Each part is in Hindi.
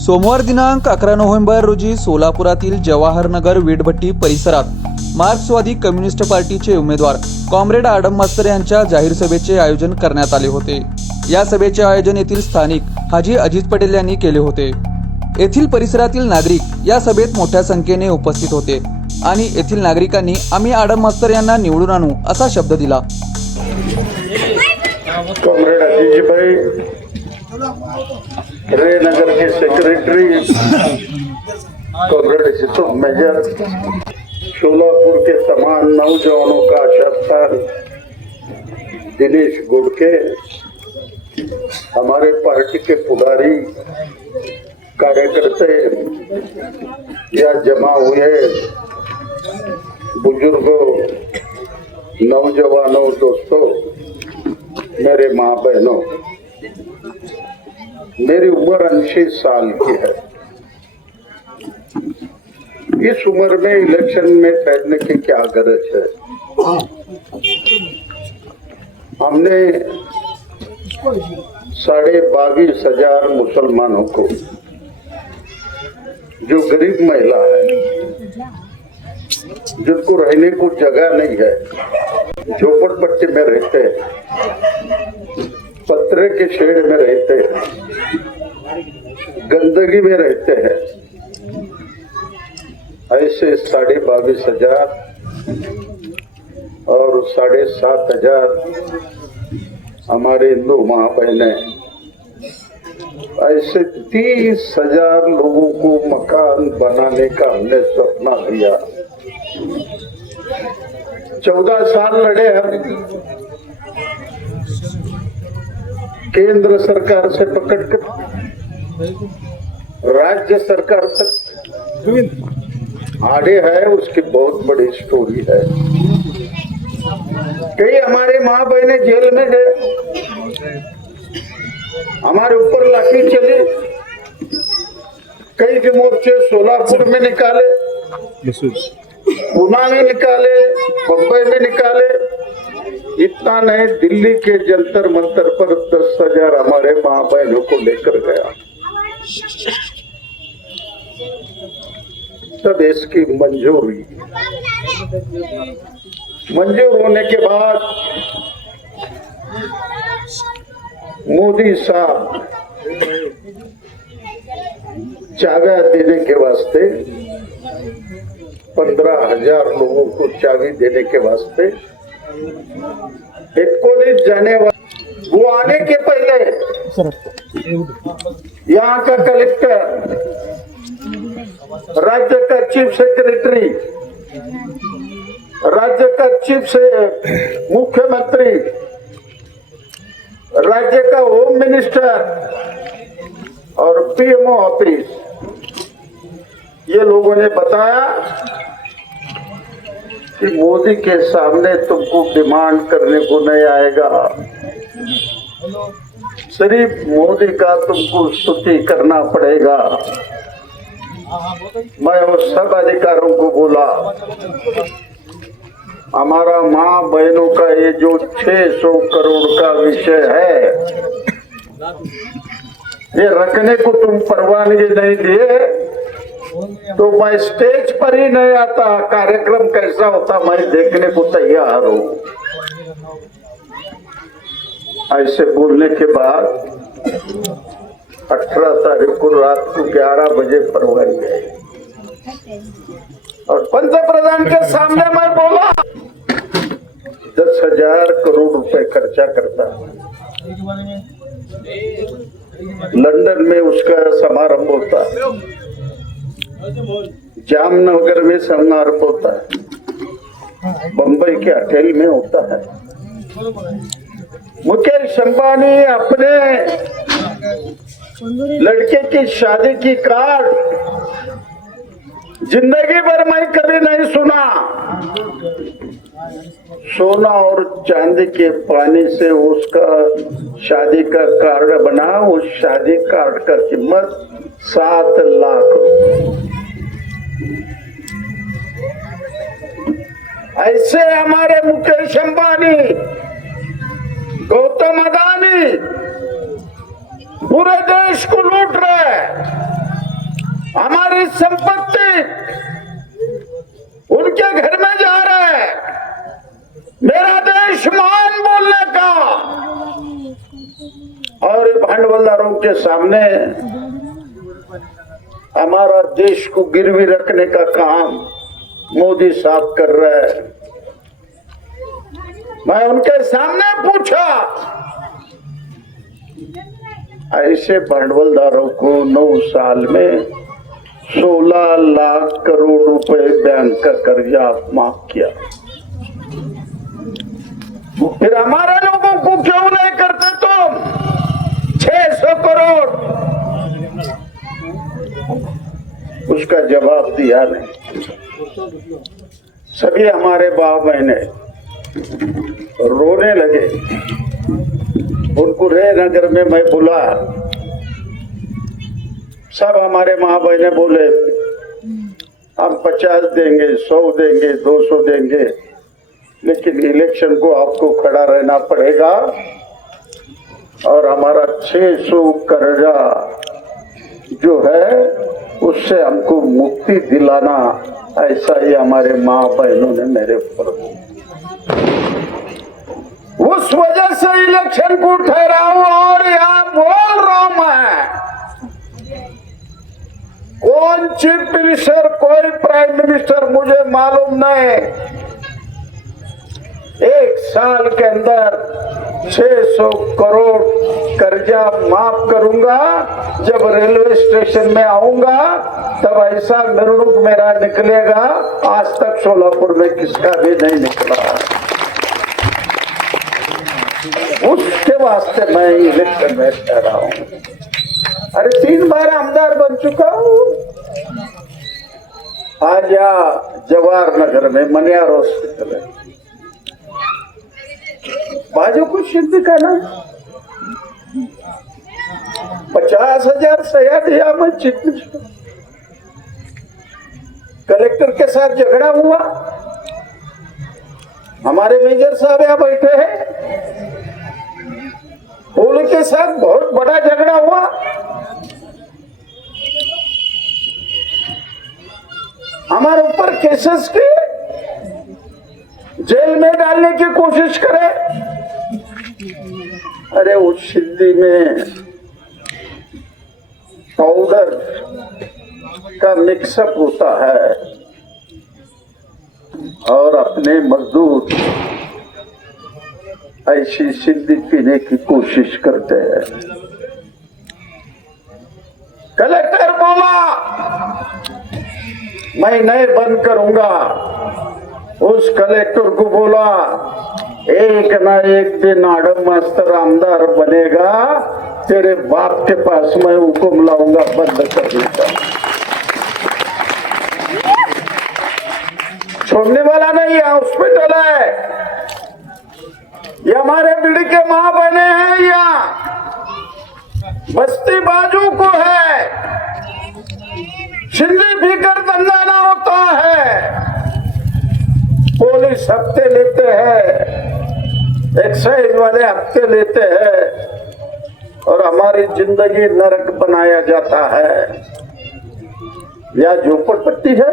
सोमवार दिनांक 11 नोव्हेंबर रोजी सोलापुरातील जवाहरनगर वीटभट्टी परिसरात मार्क्सवादी कम्युनिस्ट पार्टीचे उमेदवार कॉम्रेड आडम मास्तर यांच्या जाहीर सभेचे आयोजन करण्यात आले होते। या सभेचे आयोजन येथील स्थानिक हाजी अजित पटेल यांनी केले होते। येथील परिसरातील नागरिक या सभेत मोठ्या संख्येने उपस्थित होते आणि येथील नागरिकांनी आम्ही आडम मास्तर यांना निवडून आणू असा शब्द दिला। कॉम्रेड अजीत भाई रे नगर के secretary comrade Yusuf major, Solapur के तमाम नौजवानों का शास्त्र दिनेश गुड़के, हमारे पार्टी के पुजारी कार्यकर्ते या जमा हुए बुजुर्गों, नौजवानों, दोस्तों, मेरे माँ बहनों, मेरी उम्र 80 साल की है। इस उम्र में इलेक्शन में ठहरने की क्या गरज है। हमने 22,500 मुसलमानों को, जो गरीब महिला है, जिनको रहने को जगह नहीं है, झोपड़पट्टी में रहते हैं, पत्रे के शेड में रहते हैं, गंदगी में रहते हैं, ऐसे 22,500 और 7,500 हमारे हिंदू माँ बहने, ऐसे 30,000 लोगों को मकान बनाने का हमने सपना दिया। 14 साल लड़े हम, केंद्र सरकार से पकड़कर राज्य सरकार तक आड़े है। उसकी बहुत बड़ी स्टोरी है। कई हमारे माँ बहने जेल में गए, हमारे ऊपर लाठी चली, कई के मोर्चे सोलापुर में निकाले, पुणे में निकाले, बम्बई में निकाले। इतना नहीं, दिल्ली के जंतर मंतर पर 10,000 हमारे माँ बहनों को लेकर गया। तब इसकी मंजूर होने के बाद मोदी साहब चाबियां देने के वास्ते 15,000 लोगों को चाबी देने के वास्ते 19 जानेवारी, वो आने के पहले यहाँ का कलेक्टर, राज्य का चीफ सेक्रेटरी, राज्य का चीफ से मुख्यमंत्री, राज्य का होम मिनिस्टर और पीएमओ ऑफिस, ये लोगों ने बताया कि मोदी के सामने तुमको डिमांड करने को नहीं आएगा, सिर्फ मोदी का तुमको स्तुति करना पड़ेगा। मैं उस सब अधिकारों को बोला, हमारा माँ बहनों का ये जो 600 करोड़ का विषय है, ये रखने को तुम परवानगी नहीं दिए तो मैं स्टेज पर ही नहीं आता। कार्यक्रम कैसा होता मैं देखने को तैयार हूँ। ऐसे बोलने के बाद 18 तारीख को रात को 11 बजे परवाई गए और पंतप्रधान के सामने मैं बोला 10,000 करोड़ रुपए खर्चा करता। लंदन में उसका समारंभ होता है, जामनगर में समारोह होता है, बंबई के होटल में होता है। मुकेश अंबानी अपने लड़के की शादी की कार्ड जिंदगी भर मैं कभी नहीं सुना। सोना और चांदी के पानी से उसका शादी का कार्ड बना। उस शादी कार्ड का कीमत 7 लाख। ऐसे हमारे मुकेश अंबानी, गौतम अदानी पूरे देश को लूट रहे हैं। हमारी संपत्ति उनके घर में जा रहा है। मेरा देश महान बोलने का, और भांडवलदारों के सामने हमारा देश को गिरवी रखने का काम मोदी साहब कर रहे हैं। मैं उनके सामने पूछा, ऐसे भांडवलदारों को 9 साल में 16 लाख करोड़ रुपए बैंक का कर्जा आप माफ किया, फिर हमारे लोगों को क्यों नहीं करते तुम? 600 करोड़, उसका जवाब दिया नहीं। सभी हमारे बाप बहने रोने लगे। उनको रे नगर में मैं बुला, सब हमारे माँ बहने बोले हम 50 देंगे, 100 देंगे, 200 देंगे, लेकिन इलेक्शन को आपको खड़ा रहना पड़ेगा और हमारा 600 कर्जा जो है उससे हमको मुक्ति दिलाना, ऐसा ही हमारे माँ बहनों ने मेरे ऊपर, उस वजह से इलेक्शन को ठहराऊं। और यहाँ बोल रहा हूं मैं, कौन चीफ मिनिस्टर, कोई प्राइम मिनिस्टर मुझे मालूम नहीं, 1 साल के अंदर 600 करोड़ कर्जा माफ करूंगा। जब रेलवे स्टेशन में आऊंगा तब ऐसा मिर्रुक मेरा निकलेगा, आज तक सोलापुर में किसका भी नहीं निकला। उसके वास्ते मैं इलेक्शन में ठहरा हूं। अरे 3 बार आमदार बन चुका हूं। आज यहाँ जवाहर नगर में मनियार हॉस्पिटल है, बाजू को सिद्ध करना 50,000 सया दिया। मैं कलेक्टर के साथ झगड़ा हुआ, हमारे मेजर साहब यहाँ बैठे हैं, उनके साथ बहुत बड़ा झगड़ा हुआ। हमारे ऊपर केसेस की जेल में डालने की कोशिश करे। अरे उस सिद्धि में पाउडर का मिक्सअप होता है और अपने मजदूर ऐसी सिद्धि पीने की कोशिश करते हैं। कलेक्टर बोला मैं नहीं बंद करूंगा। उस कलेक्टर को बोला एक ना एक दिन आडम मास्टर आमदार बनेगा, तेरे बाप के पास मैं हुक्म लाऊंगा बंद कर देगा। छोड़ने वाला नहीं है, हॉस्पिटल है, ये हमारे बीड़ी के माँ बने हैं, यहाँ बस्ती बाजू को है, सिंधी भीकर धंधा ना होता है। पुलिस हफ्ते लेते हैं, एक्साइज वाले हफ्ते लेते हैं और हमारी जिंदगी नरक बनाया जाता है। यह झोपड़पट्टी है,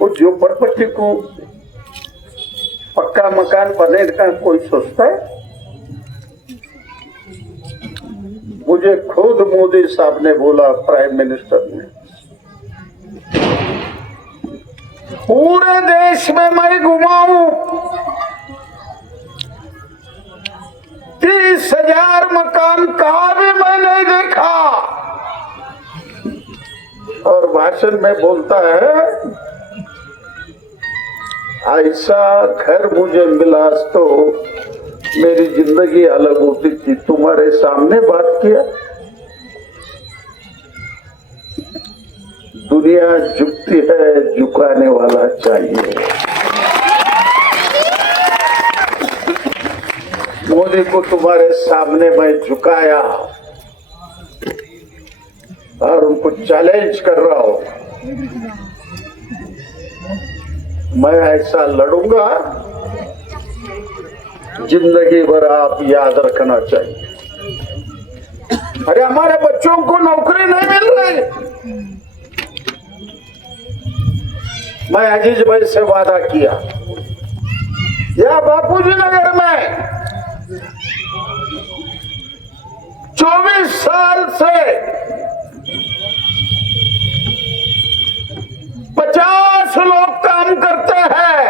उस झोपड़पट्टी को पक्का मकान बनाने का कोई सोचता है? मुझे खुद मोदी साहब ने बोला, प्राइम मिनिस्टर ने, पूरे देश में मैं घुमाऊं 30,000 मकान कहा भी मैं नहीं देखा। और भाषण में बोलता है ऐसा घर मुझे मिला तो मेरी जिंदगी अलग होती थी। तुम्हारे सामने बात किया, दुनिया झुकती है, झुकाने वाला चाहिए। मोदी को तुम्हारे सामने मैं झुकाया और उनको चैलेंज कर रहा हूं, मैं ऐसा लड़ूंगा जिंदगी भर आप याद रखना चाहिए। अरे हमारे बच्चों को नौकरी नहीं मिल रही। मैं अजीज भाई से वादा किया, या बापूजी नगर में 24 साल से 50 लोग काम करते हैं,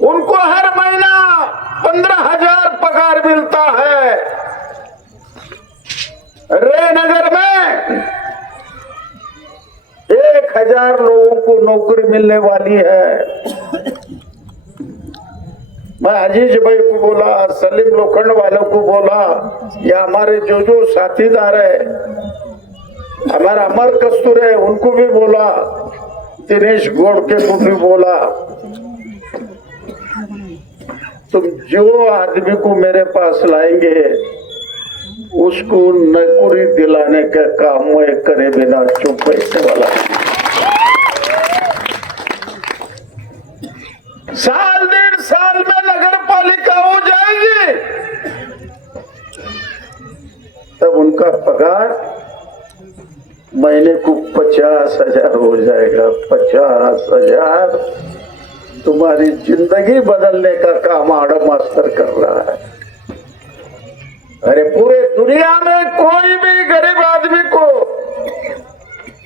उनको हर महीना 15,000 पगार मिलता है। रेनगर में 1,000 लोगों को नौकरी मिलने वाली है। मैं अजीज भाई को बोला, सलीम लोखंड वालों को बोला, या हमारे जो साथीदार है, हमारा अमर कस्तूर है, उनको भी बोला, दिनेश गोड़के को भी बोला, तुम जो आदमी को मेरे पास लाएंगे उसको नौकरी दिलाने का काम मैं करे बिना चुप पैसे वाला। साल 1.5 साल में नगर पालिका हो जाएगी, तब उनका पगार महीने को 50,000 हो जाएगा। 50,000 तुम्हारी जिंदगी बदलने का काम आड़म मास्टर कर रहा है। अरे पूरे दुनिया में कोई भी गरीब आदमी को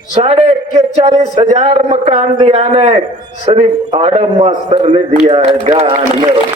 41,000 मकान दिया ने, सिर्फ आड़म मास्टर ने दिया है। ध्यान में रखो।